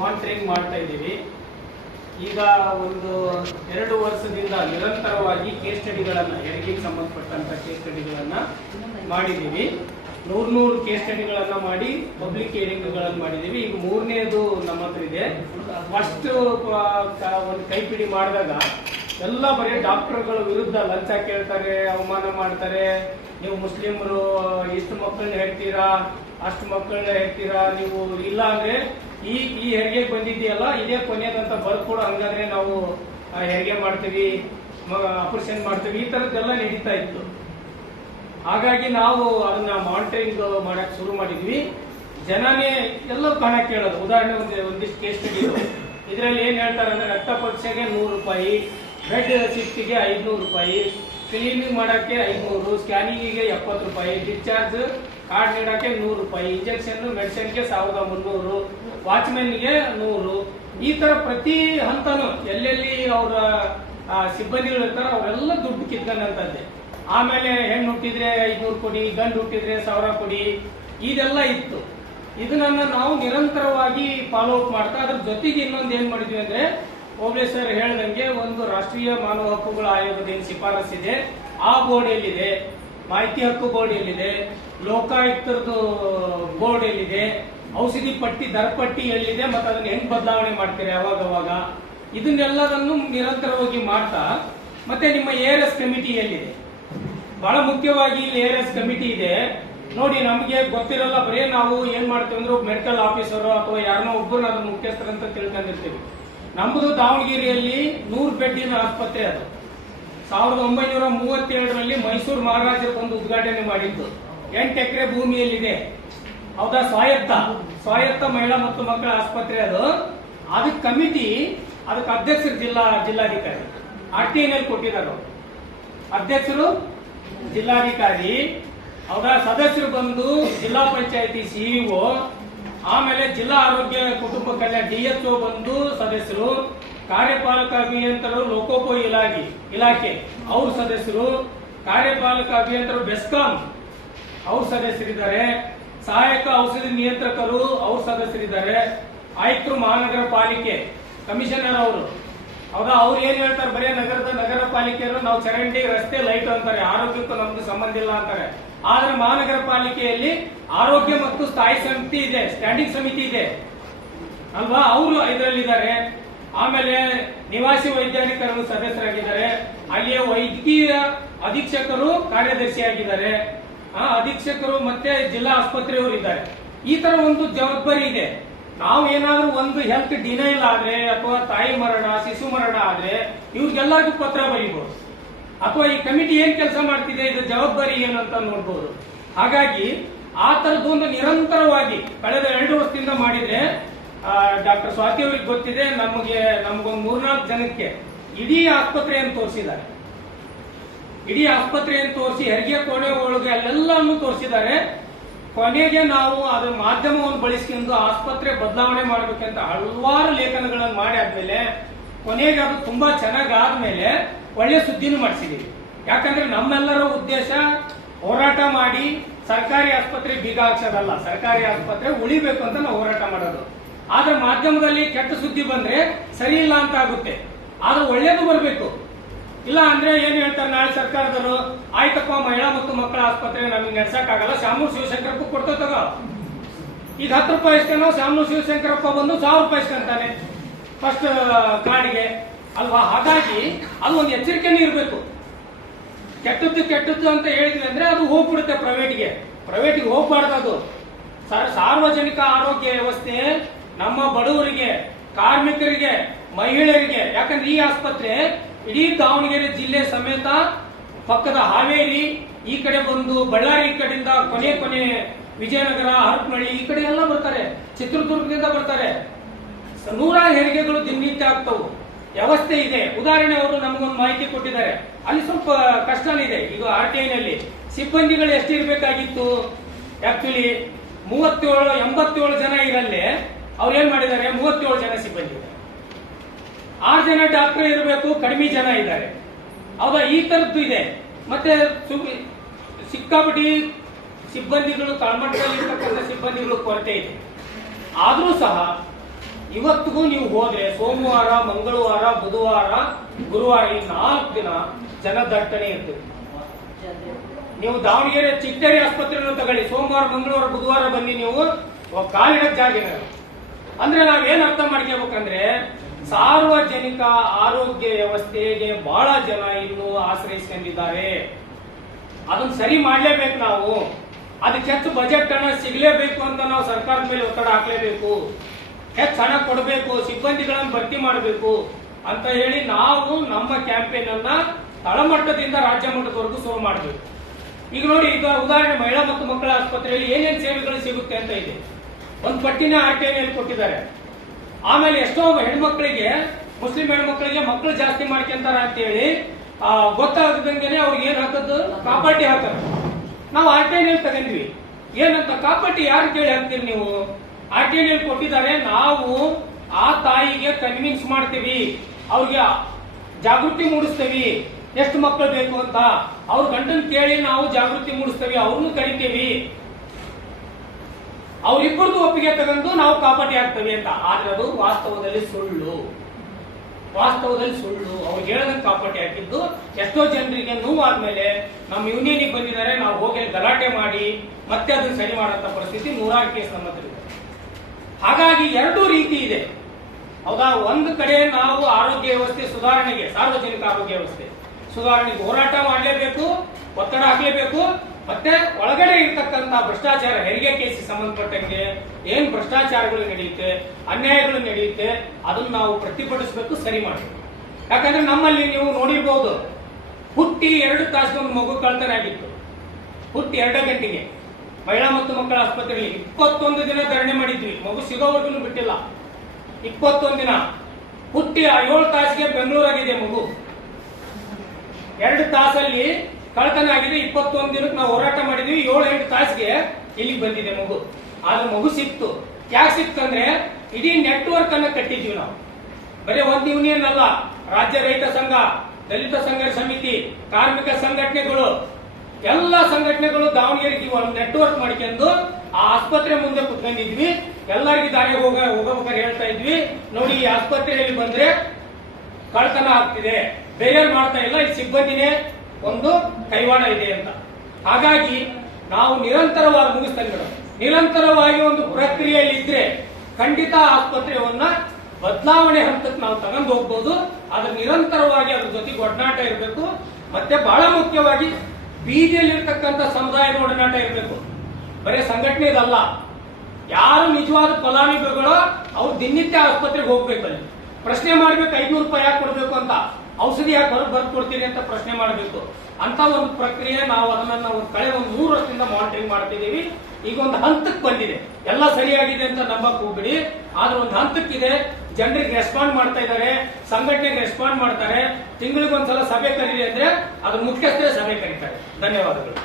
Monitoring ಮಾಡ್ತಾ ಇದ್ದೀವಿ. ಈಗ ಒಂದು 2 ವರ್ಷದಿಂದ ನಿರಂತರವಾಗಿ ಕೇಸ್ ಸ್ಟಡಿಗಳನ್ನು, ಹೆರಿಗೆಗೆ ಸಂಬಂಧಪಟ್ಟಂತ ಕೇಸ್ ಸ್ಟಡಿಗಳನ್ನು ಮಾಡಿದ್ದೀವಿ. 100 ಕೇಸ್ ಸ್ಟಡಿಗಳನ್ನು ಮಾಡಿ ಪಬ್ಲಿಕ್ ಹಿಯರಿಂಗ್ಗಳನ್ನು ಮಾಡಿದ್ದೀವಿ. ಈಗ 3ನೇದು ನಮ್ಮ ಹತ್ರ ಇದೆ. ಫಸ್ಟ್ ಒಂದು ಕೈಪಿಡಿ ಮಾಡಿದಾಗ ಎಲ್ಲ ಬರೀ ಡಾಕ್ಟರ್ಗಳ ವಿರುದ್ಧ ಲಂಚ ಕೇಳ್ತಾರೆ, ಅವಮಾನ ಮಾಡ್ತಾರೆ. ನೀವು ಮುಸ್ಲಿಮರು ಇಷ್ಟು ಮಕ್ಕಳನ್ನ ಹೇಳ್ತೀರಾ, ಅಷ್ಟು ಮಕ್ಕಳನ್ನ ಹೇಳ್ತೀರಾ, ನೀವು ಇಲ್ಲ ಅಂದ್ರೆ ಈ ಹೆರಿಗೆ ಬಂದಿದೆಯಲ್ಲ ಇದೇ ಕೊನೆಯದಂತ ಬರ್ಕೊಡು, ಹಂಗಾದ್ರೆ ನಾವು ಹೆರಿಗೆ ಮಾಡ್ತೀವಿ, ಆಪರೇಷನ್ ಮಾಡ್ತೀವಿ, ಈ ತರದ್ದೆಲ್ಲ ನಡೀತಾ ಇತ್ತು. ಹಾಗಾಗಿ ನಾವು ಅದನ್ನ ಮಾನಿಟರಿಂಗ್ ಮಾಡಕ್ ಶುರು ಮಾಡಿದ್ವಿ. ಜನನೇ ಎಲ್ಲರೂ ಕಾಣ ಕೇಳೋದು. ಉದಾಹರಣೆ ಒಂದಿಷ್ಟು ಕೇಸ್ ಸ್ಟಡಿ ಇದರಲ್ಲಿ ಏನ್ ಹೇಳ್ತಾರೆ ಅಂದ್ರೆ ರಕ್ತ ಪರೀಕ್ಷೆಗೆ 100 ರೂಪಾಯಿ, ಬೆಡ್ ಶಿಫ್ಟ್ಗೆ 500 ರೂಪಾಯಿ, ಕ್ಲೀನಿಂಗ್ ಮಾಡಕ್ಕೆ 500, ಸ್ಕ್ಯಾನಿಂಗಿಗೆ 70 ರೂಪಾಯಿ, ಡಿಸ್ಚಾರ್ಜ್ ಕಾರ್ಡ್ ನೀಡಕ್ಕೆ 100 ರೂಪಾಯಿ, ಇಂಜೆಕ್ಷನ್ ಮೆಡಿಸಿನ್ಗೆ 1300, ವಾಚ್ಮೆನ್ಗೆ 100. ಈ ತರ ಪ್ರತಿ ಹಂತನೂ ಎಲ್ಲೆಲ್ಲಿ ಅವರ ಸಿಬ್ಬಂದಿಗಳು ಇರ್ತಾರೆ ಅವರೆಲ್ಲ ದುಡ್ಡು ಕಿತ್ಕೊಂಡಂತದ್ದೇ. ಆಮೇಲೆ ಹೆಣ್ಣು ಹುಟ್ಟಿದ್ರೆ 500 ಕೊಡಿ, ಗಂಡು ಹುಟ್ಟಿದ್ರೆ 1000 ಕೊಡಿ, ಇದೆಲ್ಲ ಇತ್ತು. ಇದನ್ನ ನಾವು ನಿರಂತರವಾಗಿ ಫಾಲೋ ಅಪ್ ಮಾಡ್ತಾ ಅದ್ರ ಜೊತೆಗೆ ಇನ್ನೊಂದು ಏನ್ ಮಾಡಿದ್ವಿ ಅಂದ್ರೆ, ಓಬ್ಳೇಶ್ ಸರ್ ಹೇಳ್ದಂಗೆ ಒಂದು ರಾಷ್ಟ್ರೀಯ ಮಾನವ ಹಕ್ಕುಗಳ ಆಯೋಗದ ಏನು ಶಿಫಾರಸ್ಸಿದೆ ಆ ಬೋರ್ಡ್ ಎಲ್ಲಿದೆ, ಮಾಹಿತಿ ಹಕ್ಕು ಬೋರ್ಡ್ ಎಲ್ಲಿದೆ, ಲೋಕಾಯುಕ್ತರದ್ದು ಬೋರ್ಡ್ ಎಲ್ಲಿದೆ, ಔಷಧಿ ಪಟ್ಟಿ ದರ ಪಟ್ಟಿ ಎಲ್ಲಿದೆ, ಮತ್ತೆ ಅದನ್ನ ಹೆಂಗ್ ಬದಲಾವಣೆ ಮಾಡ್ತೀರಿ ಅವಾಗ ಇದನ್ನೆಲ್ಲದನ್ನು ನಿರಂತರವಾಗಿ ಮಾಡ್ತಾ, ಮತ್ತೆ ನಿಮ್ಮ ARS ಕಮಿಟಿ ಎಲ್ಲಿದೆ, ಬಹಳ ಮುಖ್ಯವಾಗಿ ಇಲ್ಲಿ ARS ಕಮಿಟಿ ಇದೆ ನೋಡಿ. ನಮಗೆ ಗೊತ್ತಿರಲ್ಲ, ಬರೀ ನಾವು ಏನ್ ಮಾಡ್ತೀವಿ ಅಂದ್ರೆ ಮೆಡಿಕಲ್ ಆಫೀಸರ್ ಅಥವಾ ಯಾರನ್ನೋ ಒಬ್ಬರು ಅದ್ರ ಮುಖ್ಯಸ್ಥರಂತ ತಿಳ್ಕೊಂಡಿರ್ತೀವಿ. ನಮ್ಮದು ದಾವಣಗೆರೆಯಲ್ಲಿ 100 ಬೆಡ್ಡಿನ ಆಸ್ಪತ್ರೆ. ಅದು 1937ರಲ್ಲಿ ಮೈಸೂರು ಮಹಾರಾಜರು ಒಂದು ಉದ್ಘಾಟನೆ ಮಾಡಿದ್ದು. 8 ಎಕರೆ ಭೂಮಿಯಲ್ಲಿದೆ. ಹೌದಾ, ಸ್ವಾಯತ್ತ ಮಹಿಳಾ ಮತ್ತು ಮಕ್ಕಳ ಆಸ್ಪತ್ರೆ ಅದು. ಅದಕ್ಕೆ ಕಮಿಟಿ, ಅದಕ್ಕೆ ಅಧ್ಯಕ್ಷರು ಜಿಲ್ಲಾಧಿಕಾರಿ RTIನಲ್ಲಿ ಕೊಟ್ಟಿದ್ದಾರೆ. ಅಧ್ಯಕ್ಷರು ಜಿಲ್ಲಾಧಿಕಾರಿ, ಹೌದಾ, ಸದಸ್ಯರು ಬಂದು ಜಿಲ್ಲಾ ಪಂಚಾಯತಿ CEO, ಆಮೇಲೆ ಜಿಲ್ಲಾ ಆರೋಗ್ಯ ಕುಟುಂಬ ಕಲ್ಯಾಣ DHO ಬಂದು ಸದಸ್ಯರು, ಕಾರ್ಯಪಾಲಕ ಅಭಿಯಂತರರು ಲೋಕೋಪಯೋಗಿ ಇಲಾಖೆ ಅವ್ರ ಸದಸ್ಯರು, ಕಾರ್ಯಪಾಲಕ ಅಭಿಯಂತರರು ಬೆಸ್ಕಾಂ ಅವ್ರ ಸದಸ್ಯರಿದ್ದಾರೆ, ಸಹಾಯಕ ಔಷಧಿ ನಿಯಂತ್ರಕರು ಅವ್ರ ಸದಸ್ಯರಿದ್ದಾರೆ, ಆಯುಕ್ತರು ಮಹಾನಗರ ಪಾಲಿಕೆ ಕಮಿಷನರ್ ಅವರು, ಹೌದಾ, ಅವ್ರು ಏನ್ ಹೇಳ್ತಾರೆ, ಬರೀ ನಗರ ಪಾಲಿಕೆಯವರು ನಾವು ಚರಂಡಿ ರಸ್ತೆ ಲೈಟ್ ಅಂತಾರೆ, ಆರೋಗ್ಯಕ್ಕೂ ನಮ್ಗೆ ಸಂಬಂಧ ಇಲ್ಲ ಅಂತಾರೆ. ಆದ್ರೆ ಮಹಾನಗರ ಪಾಲಿಕೆಯಲ್ಲಿ ಆರೋಗ್ಯ ಮತ್ತು ಸ್ಥಾಯಿ ಸಮಿತಿ ಇದೆ, ಸ್ಟ್ಯಾಂಡಿಂಗ್ ಸಮಿತಿ ಇದೆ ಅಲ್ವಾ, ಅವರು ಇದರಲ್ಲಿದ್ದಾರೆ. ಆಮೇಲೆ ನಿವಾಸಿ ವೈಜ್ಞಾನಿಕರು ಸದಸ್ಯರಾಗಿದ್ದಾರೆ, ಅಲ್ಲಿಯ ವೈದ್ಯಕೀಯ ಅಧೀಕ್ಷಕರು ಕಾರ್ಯದರ್ಶಿಯಾಗಿದ್ದಾರೆ, ಅಧೀಕ್ಷಕರು ಮತ್ತೆ ಜಿಲ್ಲಾ ಆಸ್ಪತ್ರೆಯವರು ಇದ್ದಾರೆ. ಈ ತರ ಒಂದು ಜವಾಬ್ದಾರಿ ಇದೆ. ನಾವು ಏನಾದ್ರೂ ಒಂದು ಹೆಲ್ತ್ ಡಿನೈಲ್ ಆದ್ರೆ ಅಥವಾ ತಾಯಿ ಮರಣ, ಶಿಶು ಮರಣ ಆದ್ರೆ ಇವ್ರಿಗೆಲ್ಲರಿಗೂ ಪತ್ರ ಬರೀಬಹುದು, ಅಥವಾ ಈ ಕಮಿಟಿ ಏನ್ ಕೆಲಸ ಮಾಡ್ತಿದೆ, ಇದು ಜವಾಬ್ದಾರಿ ಏನು ಅಂತ ನೋಡ್ಬೋದು. ಹಾಗಾಗಿ ಆ ತರದೊಂದು ನಿರಂತರವಾಗಿ ಕಳೆದ 2 ವರ್ಷದಿಂದ ಮಾಡಿದ್ರೆ, ಡಾಕ್ಟರ್ ಸ್ವಾತಿ ಅವರಿಗೆ ಗೊತ್ತಿದೆ, ನಮಗೊಂದು 3-4 ಜನಕ್ಕೆ ಇಡೀ ಆಸ್ಪತ್ರೆಯನ್ನು ತೋರಿಸಿದ್ದಾರೆ. ಇಡೀ ಆಸ್ಪತ್ರೆಯನ್ನು ತೋರಿಸಿ ಹೆರಿಗೆ ಕೋಣೆ ಒಳಗೆ ಅಲ್ಲೆಲ್ಲವನ್ನು ತೋರಿಸಿದ್ದಾರೆ. ಕೊನೆಗೆ ನಾವು ಅದರ ಮಾಧ್ಯಮವನ್ನು ಬಳಸಿಕೊಂಡು ಆಸ್ಪತ್ರೆ ಬದಲಾವಣೆ ಮಾಡಬೇಕಂತ ಹಲವಾರು ಲೇಖನಗಳನ್ನು ಮಾಡಿ ಆದ್ಮೇಲೆ ಕೊನೆಗೆ ಅದು ತುಂಬಾ ಚೆನ್ನಾಗಿ ಆದ್ಮೇಲೆ ಒಳ್ಳೆ ಸುದ್ದಿನೂ ಮಾಡಿಸಿದೀವಿ. ಯಾಕಂದ್ರೆ ನಮ್ಮೆಲ್ಲರ ಉದ್ದೇಶ ಹೋರಾಟ ಮಾಡಿ ಸರ್ಕಾರಿ ಆಸ್ಪತ್ರೆ ಬೀಗ ಹಾಕ್ಸೋದಲ್ಲ, ಸರ್ಕಾರಿ ಆಸ್ಪತ್ರೆ ಉಳಿಬೇಕು ಅಂತ ನಾವು ಹೋರಾಟ ಮಾಡೋದು. ಆದ್ರೆ ಮಾಧ್ಯಮದಲ್ಲಿ ಕೆಟ್ಟ ಸುದ್ದಿ ಬಂದ್ರೆ ಸರಿ ಇಲ್ಲ ಅಂತ ಆಗುತ್ತೆ, ಆದ್ರೆ ಒಳ್ಳೇದು ಬರಬೇಕು. ಇಲ್ಲ ಅಂದ್ರೆ ಏನ್ ಹೇಳ್ತಾರೆ ನಾಳೆ ಸರ್ಕಾರದವರು, ಆಯ್ತಪ್ಪ ಮಹಿಳಾ ಮತ್ತು ಮಕ್ಕಳ ಆಸ್ಪತ್ರೆ ನಮಗೆ ನಡೆಸಕ್ಕಾಗಲ್ಲ, ಶಾಮೂರ್ ಶಿವಶಂಕರಪ್ಪ ಕೊಡ್ತಾ ತಗೋ, ಈಗ 10 ರೂಪಾಯಿ ಇಸ್ಕೊಂಡು ಶಾಮೂರ್ ಶಿವಶಂಕರಪ್ಪ ಬಂದು 1000 ರೂಪಾಯಿ ಇಸ್ಕೊಂತಾನೆ ಫಸ್ಟ್ ಕಾರ್ಡ್ಗೆ ಅಲ್ವಾ. ಹಾಗಾಗಿ ಅದು ಒಂದು ಎಚ್ಚರಿಕೆನೇ ಇರಬೇಕು. ಕೆಟ್ಟದ್ದು ಅಂತ ಹೇಳಿದ್ವಿ ಅಂದ್ರೆ ಅದು ಹೋಗ್ಬಿಡುತ್ತೆ ಪ್ರೈವೇಟ್ಗೆ ಹೋಗ್ಬಾರ್ದು. ಅದು ಸಾರ್ವಜನಿಕ ಆರೋಗ್ಯ ವ್ಯವಸ್ಥೆ ನಮ್ಮ ಬಡವರಿಗೆ, ಕಾರ್ಮಿಕರಿಗೆ, ಮಹಿಳೆಯರಿಗೆ. ಯಾಕಂದ್ರೆ ಈ ಆಸ್ಪತ್ರೆ ಇಡೀ ದಾವಣಗೆರೆ ಜಿಲ್ಲೆ ಸಮೇತ ಪಕ್ಕದ ಹಾವೇರಿ, ಈ ಕಡೆ ಬಂದು ಬಳ್ಳಾರಿ, ಈ ಕಡೆಯಿಂದ ಕೊನೆ ವಿಜಯನಗರ, ಹರಪನಹಳ್ಳಿ ಈ ಕಡೆ ಎಲ್ಲ ಬರ್ತಾರೆ, ಚಿತ್ರದುರ್ಗದಿಂದ ಬರ್ತಾರೆ. 100 ಹೆರಿಗೆಗಳು ದಿನನಿತ್ಯ ಆಗ್ತವು. ವ್ಯವಸ್ಥೆ ಇದೆ. ಉದಾಹರಣೆ ಅವರು ನಮಗೊಂದು ಮಾಹಿತಿ ಕೊಟ್ಟಿದ್ದಾರೆ, ಅಲ್ಲಿ ಸ್ವಲ್ಪ ಕಷ್ಟನೇ ಇದೆ. ಈಗ RTIನಲ್ಲಿ ಸಿಬ್ಬಂದಿಗಳು ಎಷ್ಟಿರ್ಬೇಕಾಗಿತ್ತು, ಆಕ್ಚುಲಿ 87 ಜನ ಇರಲ್ಲೇ ಅವ್ರು ಏನ್ ಮಾಡಿದ್ದಾರೆ, 37 ಜನ ಸಿಬ್ಬಂದಿ ಇದ್ದಾರೆ. 6 ಜನ ಡಾಕ್ಟರ್ ಇರಬೇಕು, ಕಡಿಮೆ ಜನ ಇದ್ದಾರೆ. ಹೌದಾ, ಈ ತರದ್ದು ಇದೆ. ಮತ್ತೆ ಸಿಕ್ಕಾಪಟ್ಟಿ ಸಿಬ್ಬಂದಿಗಳು, ತಳಮಟ್ಟದಲ್ಲಿ ಇರ್ತಕ್ಕಂಥ ಸಿಬ್ಬಂದಿಗಳು ಕೊರತೆ ಇದೆ. ಆದ್ರೂ ಸಹ ಇವತ್ತಿಗೂ ನೀವು ಹೋದ್ರೆ ಸೋಮವಾರ, ಮಂಗಳವಾರ, ಬುಧವಾರ, ಗುರುವಾರ ಈ 4 ದಿನ ಜನದಟ್ಟಣೆ ಇರ್ತದೆ. ನೀವು ದಾವಣಗೆರೆ ಚಿಟ್ಟೇರಿ ಆಸ್ಪತ್ರೆಯನ್ನು ತಗೊಳ್ಳಿ, ಸೋಮವಾರ, ಮಂಗಳವಾರ, ಬುಧವಾರ ಬನ್ನಿ, ನೀವು ಕಾಲಿಡ ಜಾಗ ಅಂದ್ರೆ ನಾವೇನ್ ಅರ್ಥ ಮಾಡ್ಕೋಬೇಕಂದ್ರೆ ಸಾರ್ವಜನಿಕ ಆರೋಗ್ಯ ವ್ಯವಸ್ಥೆಗೆ ಬಹಳ ಜನ ಇನ್ನೂ ಆಶ್ರಯಿಸಿಕೊಂಡಿದ್ದಾರೆ. ಅದನ್ನ ಸರಿ ಮಾಡ್ಲೇಬೇಕು ನಾವು. ಅದಕ್ಕೆ ಹೆಚ್ಚು ಬಜೆಟ್ ಹಣ ಸಿಗಲೇಬೇಕು ಅಂತ ನಾವು ಸರ್ಕಾರದ ಮೇಲೆ ಒತ್ತಡ ಹಾಕ್ಲೇಬೇಕು. ಹೆಚ್ಚು ಹಣ ಕೊಡಬೇಕು, ಸಿಬ್ಬಂದಿಗಳನ್ನು ಭರ್ತಿ ಮಾಡಬೇಕು ಅಂತ ಹೇಳಿ ನಾವು ನಮ್ಮ ಕ್ಯಾಂಪೇನ್ ಅನ್ನ ತಳಮಟ್ಟದಿಂದ ರಾಜ್ಯ ಮಟ್ಟದವರೆಗೂ ಶುರು ಮಾಡಬೇಕು. ಈಗ ನೋಡಿ, ಈಗ ಉದಾಹರಣೆ ಮಹಿಳಾ ಮತ್ತು ಮಕ್ಕಳ ಆಸ್ಪತ್ರೆಯಲ್ಲಿ ಏನೇನು ಸೇವೆಗಳು ಸಿಗುತ್ತೆ ಅಂತ ಇದೆ. ಒಂದು ಪಟ್ಟಿನ RTI ಕೊಟ್ಟಿದ್ದಾರೆ. ಆಮೇಲೆ ಎಷ್ಟೋ ಹೆಣ್ಮಕ್ಳಿಗೆ, ಮುಸ್ಲಿಂ ಹೆಣ್ಮಕ್ಳಿಗೆ ಮಕ್ಕಳು ಜಾಸ್ತಿ ಮಾಡ್ಕೊಂತಾರ ಅಂತ ಹೇಳಿ ಗೊತ್ತಾಗದಂಗೆನೆ ಅವ್ರಿಗೆ ಏನ್ ಹಾಕೋದು, ಕಾಪಾಟಿ ಹಾಕೋದು. ನಾವು RTI ತಗೊಂಡ್ವಿ. ಏನಂತ ಕಾಪಾಟಿ ಯಾರು ಕೇಳಿ ಹಾಕ್ತೀರಿ ನೀವು? RTI ಕೊಟ್ಟಿದ್ದಾರೆ. ನಾವು ಆ ತಾಯಿಗೆ ಕನ್ವಿನ್ಸ್ ಮಾಡ್ತೀವಿ, ಅವ್ರಿಗೆ ಜಾಗೃತಿ ಮೂಡಿಸ್ತೀವಿ, ಎಷ್ಟು ಮಕ್ಕಳು ಬೇಕು ಅಂತ ಅವ್ರ ಗಂಡನ್ ಕೇಳಿ ನಾವು ಜಾಗೃತಿ ಮೂಡಿಸ್ತೀವಿ, ಅವ್ರನ್ನು ಕರಿತೀವಿ, ಅವ್ರಿಬ್ಬರದು ಒಪ್ಪಿಗೆ ತಗೊಂಡು ನಾವು ಕಾಪಾಟಿ ಹಾಕ್ತೇವೆ ಅಂತ. ಆದ್ರೆ ಅದು ವಾಸ್ತವದಲ್ಲಿ ಸುಳ್ಳು. ಅವ್ರಿಗೆ ಹೇಳದಂಗೆ ಕಾಪಾಟಿ ಹಾಕಿದ್ದು. ಎಷ್ಟೋ ಜನರಿಗೆ ನೋವಾದ್ಮೇಲೆ ನಮ್ಮ ಯೂನಿಯನ್ಗೆ ಬಂದಿದ್ದಾರೆ, ನಾವು ಹೋಗಿ ಗಲಾಟೆ ಮಾಡಿ ಮತ್ತೆ ಅದನ್ನ ಸರಿ ಮಾಡಂತ ಪರಿಸ್ಥಿತಿ 100 ಕೇಸ್ ನಮ್ಮ ಹತ್ರ ಇದೆ. ಹಾಗಾಗಿ ಎರಡೂ ರೀತಿ ಇದೆ, ಹೌದಾ? ಒಂದು ಕಡೆ ನಾವು ಆರೋಗ್ಯ ವ್ಯವಸ್ಥೆ ಸುಧಾರಣೆಗೆ, ಸಾರ್ವಜನಿಕ ಆರೋಗ್ಯ ವ್ಯವಸ್ಥೆ ಸುಧಾರಣೆಗೆ ಹೋರಾಟ ಮಾಡಲೇಬೇಕು, ಒತ್ತಡ ಹಾಕಲೇಬೇಕು. ಮತ್ತೆ ಒಳಗಡೆ ಇರ್ತಕ್ಕಂಥ ಭ್ರಷ್ಟಾಚಾರ, ಹೆರಿಗೆ ಕೇಸಿಗೆ ಸಂಬಂಧಪಟ್ಟಂಗೆ ಏನ್ ಭ್ರಷ್ಟಾಚಾರಗಳು ನಡೆಯುತ್ತೆ, ಅನ್ಯಾಯಗಳು ನಡೆಯುತ್ತೆ, ಅದನ್ನ ನಾವು ಪ್ರತಿಭಟಿಸಬೇಕು, ಸರಿ ಮಾಡಬೇಕು. ಯಾಕಂದ್ರೆ ನಮ್ಮಲ್ಲಿ ನೀವು ನೋಡಿರ್ಬಹುದು, ಹುಟ್ಟಿ 2 ತಾಸಿಗೆ ಒಂದು ಮಗು ಕಳ್ತನ ಆಗಿತ್ತು. ಹುಟ್ಟಿ 2 ಗಂಟೆಗೆ ಮಹಿಳಾ ಮತ್ತು ಮಕ್ಕಳ ಆಸ್ಪತ್ರೆಯಲ್ಲಿ 21 ದಿನ ಧರಣಿ ಮಾಡಿದ್ವಿ. ಮಗು ಸಿಗೋವರೆಗೂ ಬಿಟ್ಟಿಲ್ಲ. 21 ದಿನ. ಹುಟ್ಟಿ 7 ತಾಸಿಗೆ ಬೆಂಗಳೂರಾಗಿದೆ ಮಗು. 2 ತಾಸಲ್ಲಿ ಕಳ್ತನ ಆಗಿದೆ. 21 ದಿನಕ್ಕೆ ನಾವು ಹೋರಾಟ ಮಾಡಿದ್ವಿ. 7-8 ತಾಸಿಗೆ ಇಲ್ಲಿಗೆ ಬಂದಿದೆ ಮಗು. ಆದ್ರೆ ಮಗು ಸಿಕ್ತು. ಯಾಕೆ ಸಿಕ್ತಂದ್ರೆ ಇಡೀ ನೆಟ್ವರ್ಕ್ ಅನ್ನ ಕಟ್ಟಿದ್ವಿ ನಾವು. ಬರೀ ಒಂದು ಯೂನಿಯನ್ ಅಲ್ಲ, ರಾಜ್ಯ ರೈತ ಸಂಘ, ದಲಿತ ಸಂಘರ್ಷ ಸಮಿತಿ, ಕಾರ್ಮಿಕ ಸಂಘಟನೆಗಳು, ಎಲ್ಲ ಸಂಘಟನೆಗಳು ದಾವಣಗೆರೆಗೆ ಒಂದು ನೆಟ್ವರ್ಕ್ ಮಾಡ್ಕೊಂಡು ಆ ಆಸ್ಪತ್ರೆ ಮುಂದೆ ಕುತ್ಕೊಂಡಿದ್ವಿ. ಎಲ್ಲರಿಗೂ ದಾರಿ ಹೋಗಬೇಕಾದ್ರೆ ಹೇಳ್ತಾ ಇದ್ವಿ, ನೋಡಿ ಈ ಆಸ್ಪತ್ರೆಯಲ್ಲಿ ಬಂದ್ರೆ ಕಳ್ತನ ಆಗ್ತಿದೆ, ಬೇರೆ ಮಾಡ್ತಾ ಇಲ್ಲ, ಈ ಸಿಬ್ಬಂದಿನೇ ಒಂದು ಕೈವಾಡ ಇದೆ ಅಂತ. ಹಾಗಾಗಿ ನಾವು ನಿರಂತರವಾಗಿ ಮುಗಿಸ್ತಾನೆ ಮೇಡಮ್, ನಿರಂತರವಾಗಿ ಒಂದು ಪ್ರಕ್ರಿಯೆಯಲ್ಲಿ ಇದ್ರೆ ಖಂಡಿತ ಆಸ್ಪತ್ರೆಯನ್ನ ಬದಲಾವಣೆ ಹಂತಕ್ಕೆ ನಾವು ತಗೊಂಡು ಹೋಗ್ಬೋದು. ಆದ್ರೆ ನಿರಂತರವಾಗಿ ಅದ್ರ ಜೊತೆಗೆ ಒಡನಾಟ ಇರಬೇಕು. ಮತ್ತೆ ಬಹಳ ಮುಖ್ಯವಾಗಿ ಬೀದಿಯಲ್ಲಿರ್ತಕ್ಕಂಥ ಸಮುದಾಯದ ಒಡನಾಟ ಇರಬೇಕು. ಬರೀ ಸಂಘಟನೆ ಇದಲ್ಲ, ಯಾರು ನಿಜವಾದ ಫಲಾನುಭವಿಗಳು ಅವ್ರು ದಿನನಿತ್ಯ ಆಸ್ಪತ್ರೆಗೆ ಹೋಗ್ಬೇಕು. ಅಲ್ಲಿ ಪ್ರಶ್ನೆ ಮಾಡ್ಬೇಕು, 500 ರೂಪಾಯಿ ಯಾಕೆ ಕೊಡ್ಬೇಕು ಅಂತ, ಔಷಧಿ ಯಾಕೆ ಬರ್ದು ಕೊಡ್ತೀರಿ ಅಂತ ಪ್ರಶ್ನೆ ಮಾಡಬೇಕು. ಅಂತ ಒಂದು ಪ್ರಕ್ರಿಯೆ ನಾವು ಅದನ್ನ ನಾವು ಕಳೆದ 3 ವರ್ಷದಿಂದ ಮಾನಿಟರಿಂಗ್ ಮಾಡ್ತಿದ್ದೀವಿ. ಈಗ ಒಂದು ಹಂತಕ್ಕೆ ಬಂದಿದೆ, ಎಲ್ಲ ಸರಿಯಾಗಿದೆ ಅಂತ ನಂಬಕ್ ಹೋಗ್ಬಿಡಿ. ಆದ್ರೆ ಒಂದು ಹಂತಕ್ಕಿದೆ, ಜನರಿಗೆ ರೆಸ್ಪಾಂಡ್ ಮಾಡ್ತಾ ಇದ್ದಾರೆ, ಸಂಘಟನೆಗೆ ರೆಸ್ಪಾಂಡ್ ಮಾಡ್ತಾರೆ. ತಿಂಗಳಿಗೊಂದ್ಸಲ ಸಭೆ ಕರೀರಿ ಅಂದ್ರೆ ಅದ್ರ ಮುಖ್ಯಸ್ಥರೇ ಸಭೆ ಕರೀತಾರೆ. ಧನ್ಯವಾದಗಳು.